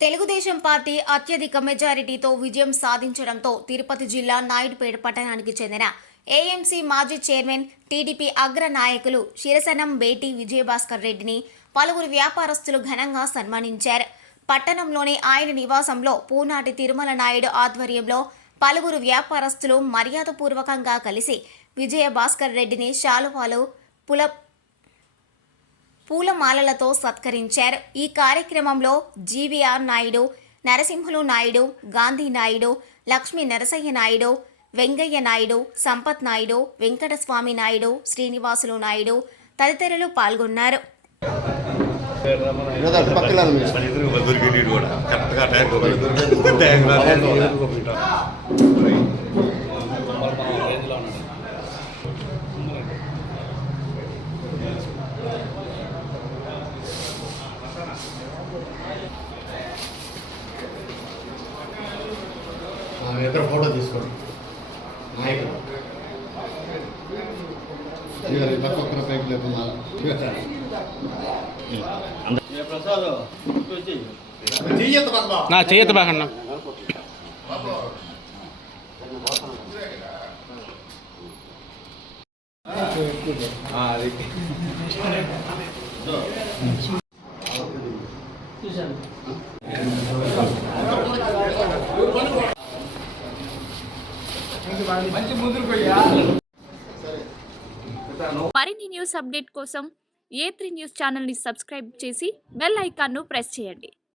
Telugu Desam party అత్యధిక మెజారిటీతో విజయం సాధించడంతో తిరుపతి జిల్లా నాయుడుపేట పట్టణానికి చెందిన ఏఎంసీ మాజీ చైర్మన్ టీడీపీ అగ్ర నాయకులు శిరసనం బేటి విజయభాస్కర్ రెడ్డిని పలువురు వ్యాపారస్తులు ఘనంగా సన్మానించారు. పట్టణంలోని ఆయన నివాసంలో పూనాటి తిరుమల నాయుడు ఆధ్వర్యంలో పలువురు వ్యాపారస్తులు మర్యాదపూర్వకంగా కలిసి విజయభాస్కర్ రెడ్డిని శాలువాలు పూలమాలలతో సత్కరించారు. ఈ కార్యక్రమంలో జీవీఆర్ నాయుడు, నరసింహులు నాయుడు, గాంధీ నాయుడు, లక్ష్మీ నరసయ్య నాయుడు, వెంగయ్య నాయుడు, సంపత్ నాయుడు, వెంకటస్వామి నాయుడు, శ్రీనివాసులు నాయుడు తదితరులు పాల్గొన్నారు. ఇద్దరు ఫోటో తీసుకోండి. నాయకులు ఒక్కరి పైకి లేకుండా చెయ్యత బాగన్నా మరిన్ని న్యూస్ అప్డేట్ కోసం A3 న్యూస్ ఛానల్ ని సబ్స్క్రైబ్ చేసి బెల్ ఐకాన్ ను ప్రెస్ చేయండి.